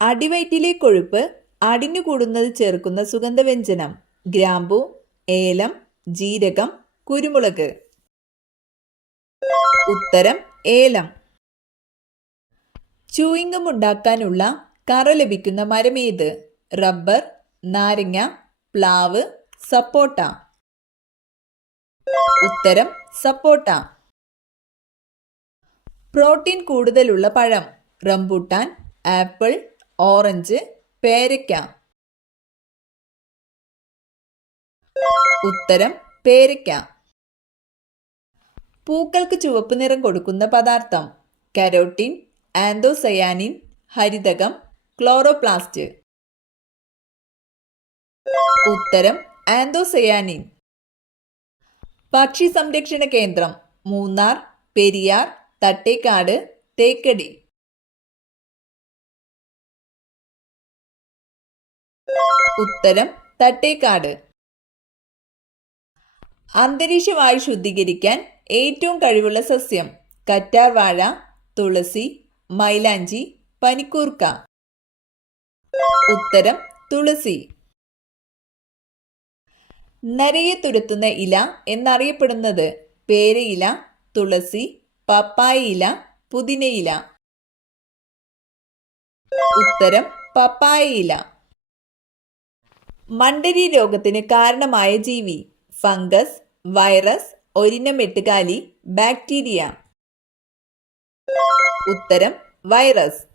അടിവയറ്റിലെ കൊഴുപ്പ് അടിഞ്ഞുകൂടുന്നത് ചേർക്കുന്ന സുഗന്ധവ്യഞ്ജനം. ഗ്രാമ്പു, ഏലം, ജീരകം, കുരുമുളക്. ഉത്തരം ഏലം. ചൂയിങ്ങം ഉണ്ടാക്കാനുള്ള കറ ലഭിക്കുന്ന മരമേത്? റബ്ബർ, നാരങ്ങ, പ്ലാവ്, സപ്പോട്ട. ഉത്തരം സപ്പോട്ട. പ്രോട്ടീൻ കൂടുതലുള്ള പഴം? റംബൂട്ടാൻ, ആപ്പിൾ, ഓറഞ്ച്, പേരയ്ക്ക. ഉത്തരം പേരയ്ക്ക. പൂക്കൾക്ക് ചുവപ്പ് നിറം കൊടുക്കുന്ന പദാർത്ഥം? കരോട്ടിൻ, ആന്തോസയാനിൻ, ഹരിതകം, ക്ലോറോപ്ലാസ്റ്റ്. ഉത്തരം ആന്തോസയാനിൻ. പക്ഷി സംരക്ഷണ കേന്ദ്രം? മൂന്നാർ, പെരിയാർ, തട്ടേക്കാട്, തേക്കടി. ഉത്തരം തട്ടേക്കാട്. അന്തരീക്ഷവായു ശുദ്ധീകരിക്കാൻ ഏറ്റവും കഴിവുള്ള സസ്യം? കറ്റാർ വാഴ, തുളസി, മൈലാഞ്ചി, പനിക്കൂർക്ക. ഉത്തരം തുളസി. നരയെ തുരത്തുന്ന ഇല എന്നറിയപ്പെടുന്നത്? പേരയില, തുളസി, പപ്പായയില, പുതിനയില. ഉത്തരം പപ്പായയില. മണ്ടരി രോഗത്തിന് കാരണമായ ജീവി? ഫംഗസ്, വൈറസ്, ഒരിനം എട്ടുകാലി, ബാക്ടീരിയ. ഉത്തരം വൈറസ്.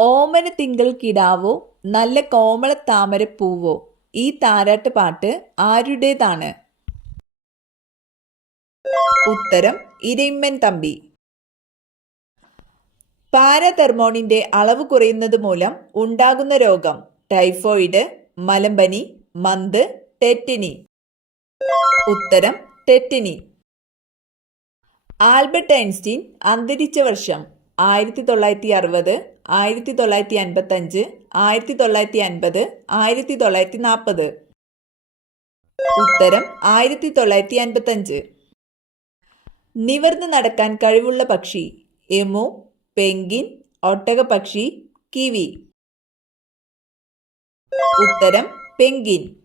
ഓമന തിങ്കൾ കിടാവോ, നല്ല കോമള താമരപ്പൂവോ, ഈ താരാട്ട് പാട്ട് ആരുടേതാണ്? ഉത്തരം ഇരയിമ്മൻ തമ്പി. പാരാതെർമോണിന്റെ അളവ് കുറയുന്നത് മൂലം ഉണ്ടാകുന്ന രോഗം? ടൈഫോയിഡ്, മലമ്പനി, മന്ത്, ടെറ്റനി. ഉത്തരം ടെറ്റനി. ആൽബർട്ട് ഐൻസ്റ്റീൻ അന്തരിച്ച വർഷം? 1960, 1955, 1950, 1940. ഉത്തരം 1955. നിവർന്ന് നടക്കാൻ കഴിവുള്ള പക്ഷി? എമു, പെൻഗ്വിൻ, ഒട്ടകപക്ഷി, കിവി. ഉത്തരം പെൻഗ്വിൻ.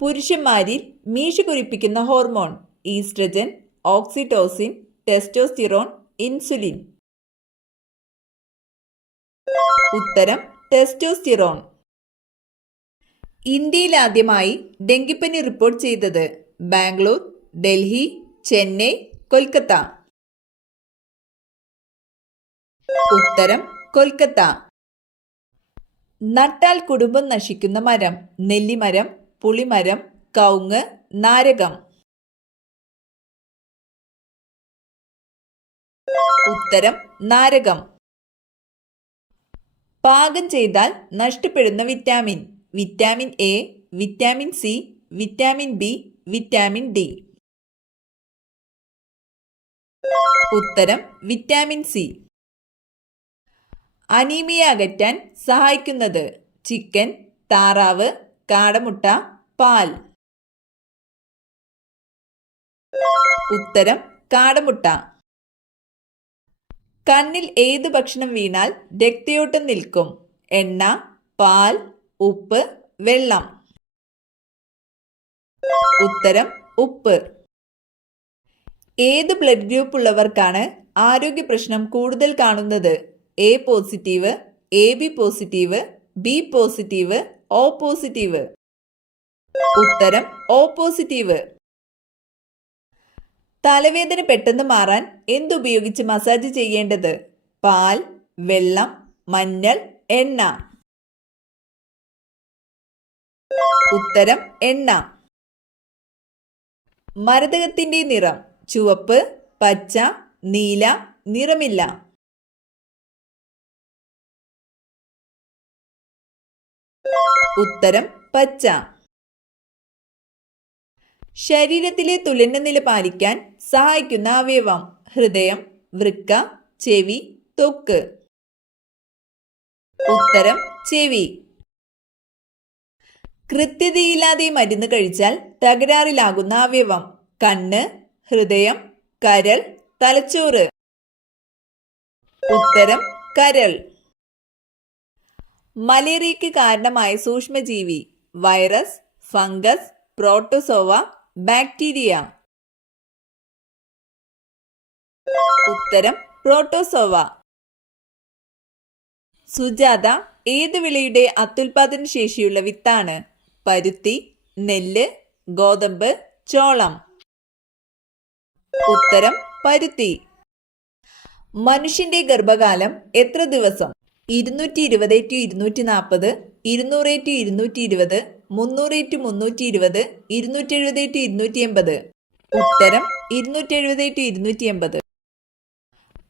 പുരുഷന്മാരിൽ മീശ കുരിപ്പിക്കുന്ന hormone? Oestrogen, oxytocin, testosterone, insulin. ഉത്തരം ടെസ്റ്റോസ്റ്റിറോൺ. ഇന്ത്യയിൽ ആദ്യമായി ഡെങ്കിപ്പനി റിപ്പോർട്ട് ചെയ്തത്? ബാംഗ്ലൂർ, ഡൽഹി, ചെന്നൈ, കൊൽക്കത്ത. ഉത്തരം കൊൽക്കത്ത. നട്ടാൽ കുടുംബം നശിക്കുന്ന മരം? നെല്ലിമരം, പുളിമരം, കവുങ്ങ്, നാരകം. ഉത്തരം നാരകം. പാകം ചെയ്താൽ നഷ്ടപ്പെടുന്ന vitamin? Vitamin A, vitamin C, vitamin B, vitamin D. ഉത്തരം വിറ്റാമിൻ സി. അനീമിയ അകറ്റാൻ സഹായിക്കുന്നത്? ചിക്കൻ, താറാവ്, കാടമുട്ട, പാൽ. ഉത്തരം കാടമുട്ട. കണ്ണിൽ ഏത് ഭക്ഷണം വീണാൽ രക്തയോട്ടം നിൽക്കും? എണ്ണ, പാൽ, ഉപ്പ്, വെള്ളം. ഉത്തരം ഉപ്പ്. ഏത് ബ്ലഡ് ഗ്രൂപ്പ് ഉള്ളവർക്കാണ് ആരോഗ്യ പ്രശ്നം കൂടുതൽ കാണുന്നത്? A positive, A B positive, B positive, O positive. ഉത്തരം ഒ പോസിറ്റീവ്. തലവേദന പെട്ടെന്ന് മാറാൻ എന്തുപയോഗിച്ച് മസാജ് ചെയ്യേണ്ടത്? പാൽ, വെള്ളം, മഞ്ഞൾ, എണ്ണ. ഉത്തരം എണ്ണ. മരതകത്തിന്റെ നിറം? ചുവപ്പ്, പച്ച, നീല, നിറമില്ല. ഉത്തരം പച്ച. ശരീരത്തിലെ തുലനനില പാലിക്കാൻ സഹായിക്കുന്ന അവയവം? ഹൃദയം, വൃക്ക, ചെവി, ത്വക്ക്. ഉത്തരം ചെവി. കൃത്യതയില്ലാതെ മരുന്ന് കഴിച്ചാൽ തകരാറിലാകുന്ന അവയവം? കണ്ണ്, ഹൃദയം, കരൾ, തലച്ചോറ്. ഉത്തരം കരൾ. മലേറിയയ്ക്ക് കാരണമായ സൂക്ഷ്മജീവി വൈറസ്, ഫംഗസ്, പ്രോട്ടോസോവ, ബാക്ടീരിയ. ഉത്തരം പ്രോട്ടോസോവ. സുജാത ഏത് വിളയുടെ അത്യുൽപാദന ശേഷിയുള്ള വിത്താണ്? പരുത്തി, നെല്ല്, ഗോതമ്പ്, ചോളം. ഉത്തരം പരുത്തി. മനുഷ്യന്റെ ഗർഭകാലം എത്ര ദിവസം? 220-240, 200-220, 300-320, 270-280. ഉത്തരം 270-280.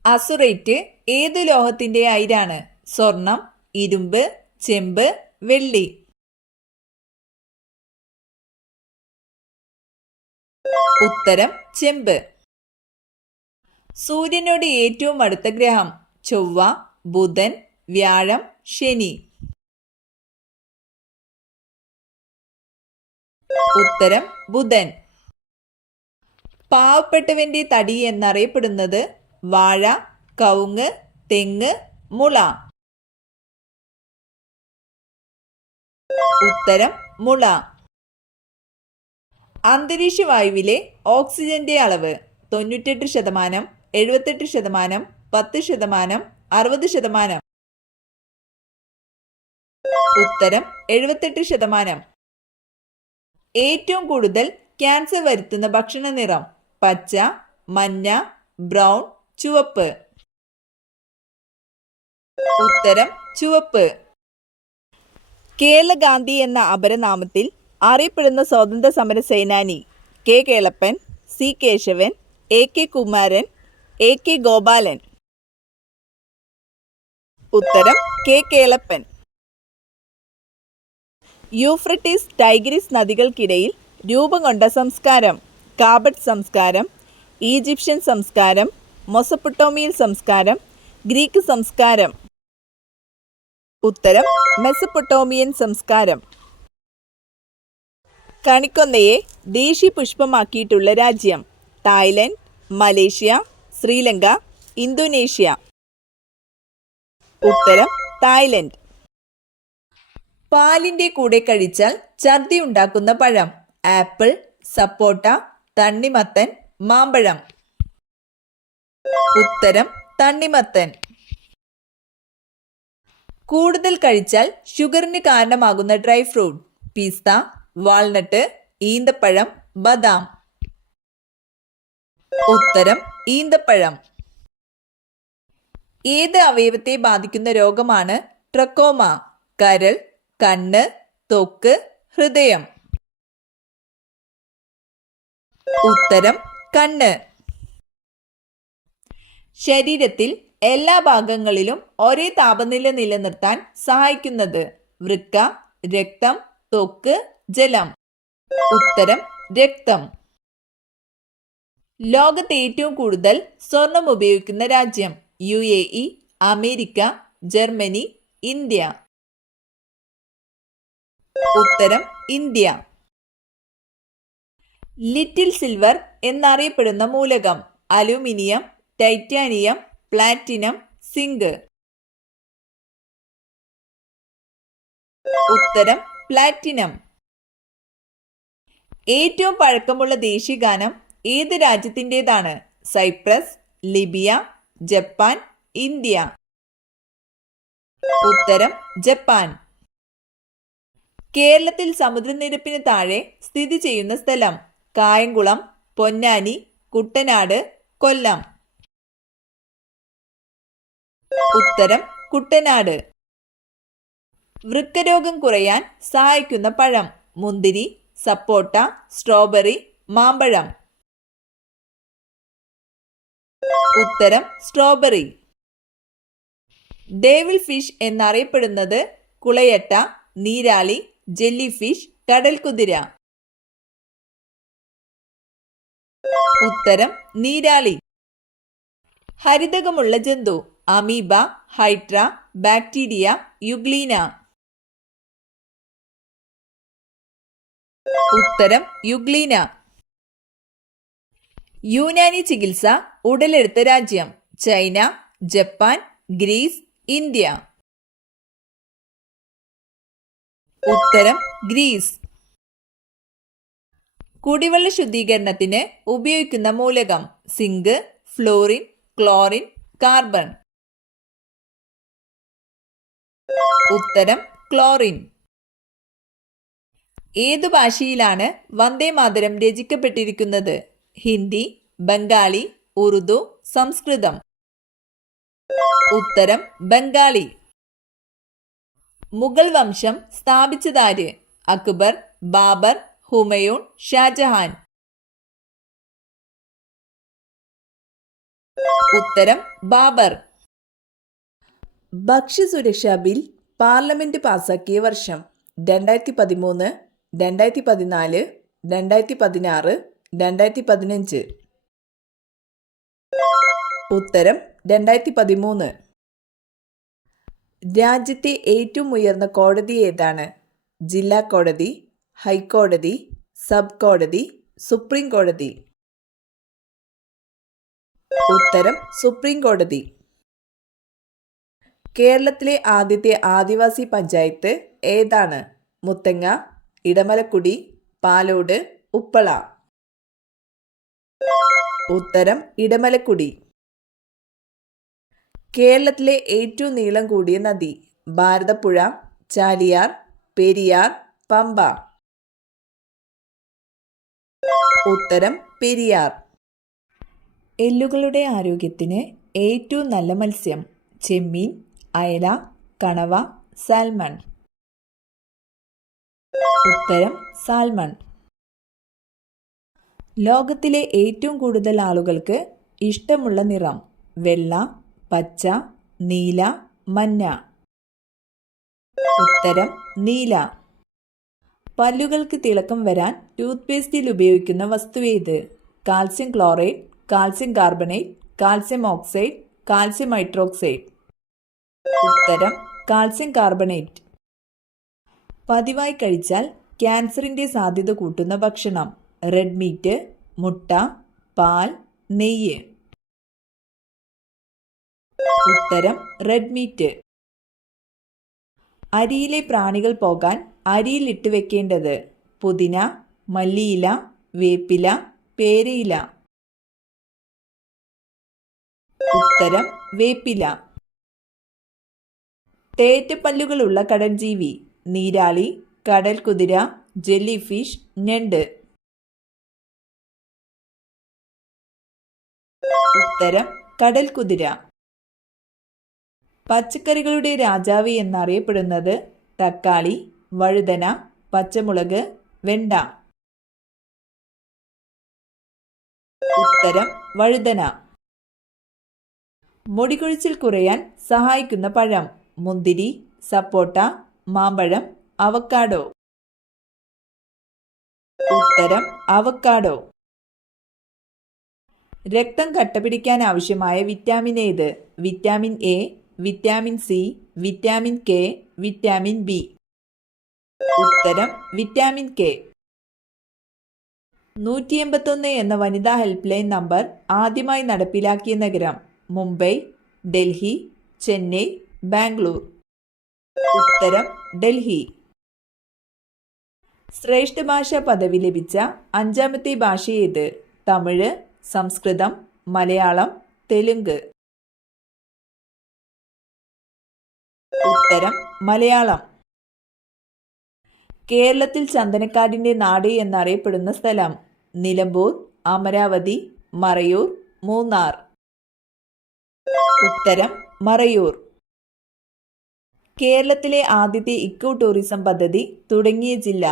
അസുറേറ്റ് ഏതു ലോഹത്തിന്റെ അയിരാണ്? സ്വർണം, ഇരുമ്പ്, ചെമ്പ്, വെള്ളി. ഉത്തരം ചെമ്പ്. സൂര്യനോട് ഏറ്റവും അടുത്ത ഗ്രഹം? ചൊവ്വ, ബുധൻ, വ്യാഴം, ശനി. ഉത്തരം ബുധൻ. പാവപ്പെട്ടവന്റെ തടി എന്നറിയപ്പെടുന്നത്? വാഴ, കവുങ്ങ്, തെങ്ങ്, മുള. ഉത്തരം മുള. അന്തരീക്ഷ വായുവിലെ ഓക്സിജന്റെ അളവ്? 98%, 78%, 10%, 60%. ഉത്തരം 78%. ഏറ്റവും കൂടുതൽ ക്യാൻസർ വരുത്തുന്ന ഭക്ഷണ നിറം? പച്ച, മഞ്ഞ, ബ്രൗൺ, ചുവപ്പ്. ഉത്തരം ചുവപ്പ്. കേരളഗാന്ധി എന്ന അപരനാമത്തിൽ അറിയപ്പെടുന്ന സ്വാതന്ത്ര്യ സമര സേനാനി? K Kelappan, C Kesavan, A K Kumaran, A K Gopalan. ഉത്തരം കെ കേളപ്പൻ. യൂഫ്രട്ടീസ്, ടൈഗ്രിസ് നദികൾക്കിടയിൽ രൂപം കൊണ്ട സംസ്കാരം? കാബഡ് സംസ്കാരം, ഈജിപ്ഷ്യൻ സംസ്കാരം, മൊസപ്പൊട്ടോമിയൻ സംസ്കാരം, ഗ്രീക്ക് സംസ്കാരം. ഉത്തരം മെസപ്പൊട്ടോമിയൻ സംസ്കാരം. കണിക്കൊന്നയെ ദേശീയ പുഷ്പമാക്കിയിട്ടുള്ള രാജ്യം? Thailand, Malaysia, Sri Lanka, Indonesia. ഉത്തരം തായ്ലൻഡ്. പാലിന്റെ കൂടെ കഴിച്ചാൽ ഛർദി ഉണ്ടാക്കുന്ന പഴം? ആപ്പിൾ, സപ്പോട്ട, തണ്ണിമത്തൻ, മാമ്പഴം. ഉത്തരം തണ്ണിമത്തൻ. കൂടുതൽ കഴിച്ചാൽ ഷുഗറിന് കാരണമാകുന്ന ഡ്രൈ ഫ്രൂട്ട്? പിസ്ത, വാൾനട്ട്, ഈന്തപ്പഴം, ബദാം. ഉത്തരം ഈന്തപ്പഴം. ഏത് അവയവത്തെ ബാധിക്കുന്ന രോഗമാണ് ട്രക്കോമ? കരൾ, കണ്ണ്, ത്വക്ക്, ഹൃദയം. ഉത്തരം കണ്ണ്. ശരീരത്തിൽ എല്ലാ ഭാഗങ്ങളിലും ഒരേ താപനില നിലനിർത്താൻ സഹായിക്കുന്നത്? വൃക്ക, രക്തം, ത്വക്ക്, ജലം. ഉത്തരം രക്തം. ലോകത്ത് ഏറ്റവും കൂടുതൽ സ്വർണം ഉപയോഗിക്കുന്ന രാജ്യം? UAE, America, Germany, India. ഉത്തരം ഇന്ത്യ. ലിറ്റിൽ സിൽവർ എന്നറിയപ്പെടുന്ന മൂലകം? Aluminium, titanium, platinum, zinc. ഉത്തരം പ്ലാറ്റിനം. ഏറ്റവും പഴക്കമുള്ള ദേശീയഗാനം ഏത് രാജ്യത്തിൻ്റെതാണ്? Cyprus, Libya, Japan, India. ഉത്തരം ജപ്പാൻ. കേരളത്തിൽ സമുദ്രനിരപ്പിന് താഴെ സ്ഥിതി ചെയ്യുന്ന സ്ഥലം? കായംകുളം, പൊന്നാനി, കുട്ടനാട്, കൊല്ലം. ഉത്തരം കുട്ടനാട്. വൃക്കരോഗം കുറയാൻ സഹായിക്കുന്ന പഴം? മുന്തിരി, സപ്പോട്ട, സ്ട്രോബെറി, മാമ്പഴം. ഉത്തരം സ്ട്രോബെറി. ഡേവിൾ ഫിഷ് എന്നറിയപ്പെടുന്നത്? കുളയട്ട, നീരാളി, ജെല്ലി ഫിഷ്, കടൽക്കുതിര. ഉത്തരം നീരാളി. ഹരിതകമുള്ള ജന്തു? Amoeba, hydra, bacteria, euglena. ഉത്തരം യുഗ്ലീന. യുനാനി ചികിത്സ ഉടലെടുത്ത രാജ്യം? China, Japan, Greece, India. ഉത്തരം ഗ്രീസ്. കുടിവെള്ള ശുദ്ധീകരണത്തിന് ഉപയോഗിക്കുന്ന മൂലകം സിങ്ക്, ഫ്ലോറിൻ, ക്ലോറിൻ, കാർബൺ. ഉത്തരം ക്ലോറിൻ. ഏതു ഭാഷയിലാണ് വന്ദേ മാതരം രചിക്കപ്പെട്ടിരിക്കുന്നത്? ഹിന്ദി, ബംഗാളി, ഉറുദു, സംസ്കൃതം. ഉത്തരം ബംഗാളി. മുഗൾ വംശം സ്ഥാപിച്ചതാര്? അക്ബർ, ബാബർ, ഹുമയൂൺ, ഷാജഹാൻ. ഉത്തരം ബാബർ. ഭക്ഷ്യസുരക്ഷാ ബിൽ പാർലമെന്റ് പാസാക്കിയ വർഷം 2013, 2014, 2016, 2015. ഉത്തരം 2013. രാജ്യത്തെ ഏറ്റവും ഉയർന്ന കോടതി ഏതാണ്? ജില്ലാ കോടതി, ഹൈക്കോടതി, സബ് കോടതി, സുപ്രീം കോടതി. ഉത്തരം സുപ്രീം കോടതി. കേരളത്തിലെ ആദ്യത്തെ ആദിവാസി പഞ്ചായത്ത് ഏതാണ്? മുത്തങ്ങ, ഇടമലക്കുടി, പാലോട്, ഉപ്പള. ഉത്തരം ഇടമലക്കുടി. കേരളത്തിലെ ഏറ്റവും നീളം കൂടിയ നദി? ഭാരതപ്പുഴ, ചാലിയാർ, പെരിയാർ, പമ്പ. ഉത്തരം പെരിയാർ. എല്ലുകളുടെ ആരോഗ്യത്തിന് ഏറ്റവും നല്ല മത്സ്യം? ചെമ്മീൻ, അയല, കണവ, സാൽമൺ. ഉത്തരം സാൽമൺ. ലോകത്തിലെ ഏറ്റവും കൂടുതൽ ആളുകൾക്ക് ഇഷ്ടമുള്ള നിറം? വെള്ള, പച്ച, നീല, മഞ്ഞ. ഉത്തരം നീല. പല്ലുകൾക്ക് തിളക്കം വരാൻ ടൂത്ത് പേസ്റ്റിൽ ഉപയോഗിക്കുന്ന വസ്തുവേത്? Calcium chloride, calcium carbonate, calcium oxide, calcium hydroxide. ഉത്തരം കാൽസ്യം കാർബണേറ്റ്. പതിവായി കഴിച്ചാൽ ക്യാൻസറിന്റെ സാധ്യത കൂട്ടുന്ന ഭക്ഷണം? റെഡ് മീറ്റ്, മുട്ട, പാൽ, നെയ്യ്. ഉത്തരം റെഡ് മീറ്റ്. അരിയിലെ പ്രാണികൾ പോകാൻ അരിയിൽ ഇട്ട് വെക്കേണ്ടത്? പുതിന, മല്ലിയില, വേപ്പില, പേരയില. ഉത്തരം വേപ്പില. തേറ്റപ്പല്ലുകളുള്ള കടൽജീവി? നീരാളി, കടൽ കുതിര, ജെല്ലി ഫിഷ്, ഞണ്ട്. ഉത്തരം കടൽ കുതിര. പച്ചക്കറികളുടെ രാജാവ് എന്നറിയപ്പെടുന്നത്? തക്കാളി, വഴുതന, പച്ചമുളക്, വെണ്ട. ഉത്തരം വഴുതന. മുടികൊഴിച്ചിൽ കുറയാൻ സഹായിക്കുന്ന പഴം? മുന്തിരി, സപ്പോട്ട, മാമ്പഴം, അവക്കാഡോ. ഉത്തരം അവക്കാഡോ. രക്തം കട്ടപിടിക്കാൻ ആവശ്യമായ വിറ്റാമിൻ ഏത്? Vitamin A, vitamin C, vitamin K, vitamin B. ഉത്തരം വിറ്റാമിൻ കെ. 181 എന്ന വനിതാ ഹെൽപ്പ് ലൈൻ നമ്പർ ആദ്യമായി നടപ്പിലാക്കിയ നഗരം? മുംബൈ, ഡൽഹി, ചെന്നൈ, ബാംഗ്ലൂർ. ഉത്തരം ഡൽഹി. ശ്രേഷ്ഠ ഭാഷാ പദവി ലഭിച്ച അഞ്ചാമത്തെ ഭാഷ ഏത്? തമിഴ്, സംസ്കൃതം, മലയാളം, തെലുങ്ക്. ഉത്തരം മലയാളം. കേരളത്തിൽ ചന്ദനക്കാടിന്റെ നാട് എന്നറിയപ്പെടുന്ന സ്ഥലം? നിലമ്പൂർ, അമരാവതി, മറയൂർ, മൂന്നാർ. ഉത്തരം മറയൂർ. കേരളത്തിലെ ആദ്യത്തെ ഇക്കോ ടൂറിസം പദ്ധതി തുടങ്ങിയ ജില്ല?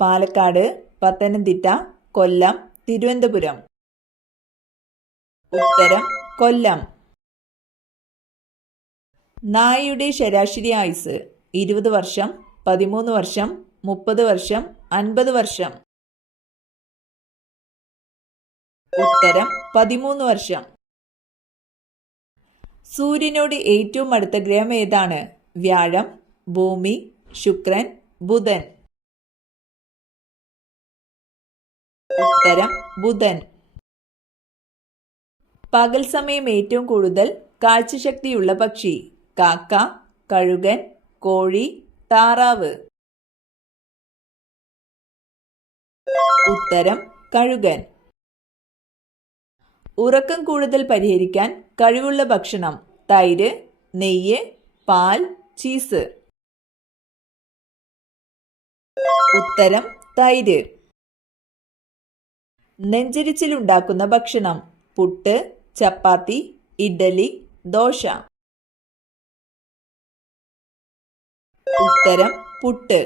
പാലക്കാട്, പത്തനംതിട്ട, കൊല്ലം, തിരുവനന്തപുരം. ഉത്തരം കൊല്ലം. നായയുടെ ശരാശരി ആയുസ്? 20 വർഷം, 13 വർഷം, 30 വർഷം, 50 വർഷം. ഉത്തരം 13 വർഷം. സൂര്യനോട് ഏറ്റവും അടുത്ത ഗ്രഹം ഏതാണ്? വ്യാഴം, ഭൂമി, ശുക്രൻ, ബുധൻ. ഉത്തരം ബുധൻ. പകൽ സമയം ഏറ്റവും കൂടുതൽ കാഴ്ചശക്തിയുള്ള പക്ഷി? കാക്ക, കഴുകൻ, കോഴി, താറാവ്. ഉത്തരം കഴുകൻ. ഉറക്കം കൂടുതൽ പരിഹരിക്കാൻ കഴിവുള്ള ഭക്ഷണം: തൈര്, നെയ്യ്, പാൽ, ചീസ്. ഉത്തരം തൈര്. നെഞ്ചരിച്ചിലുണ്ടാക്കുന്ന ഭക്ഷണം: പുട്ട്, ചപ്പാത്തി, ഇഡ്ഡലി, ദോശ. ഉത്തരം പുട്ട്.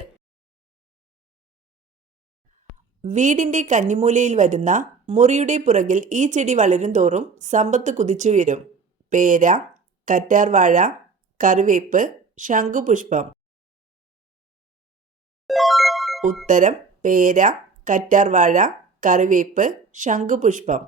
വീടിന്റെ കന്നിമൂലയിൽ വരുന്ന മുറിയുടെ പുറകിൽ ഈ ചെടി വളരും തോറും സമ്പത്ത് കുതിച്ചുയരും: പേര, കറ്റാർവാഴ, കറിവേപ്പ്, ശംഖുപുഷ്പം. ഉത്തരം പേര, കറ്റാർവാഴ, കറിവേപ്പ്, ശംഖുപുഷ്പം.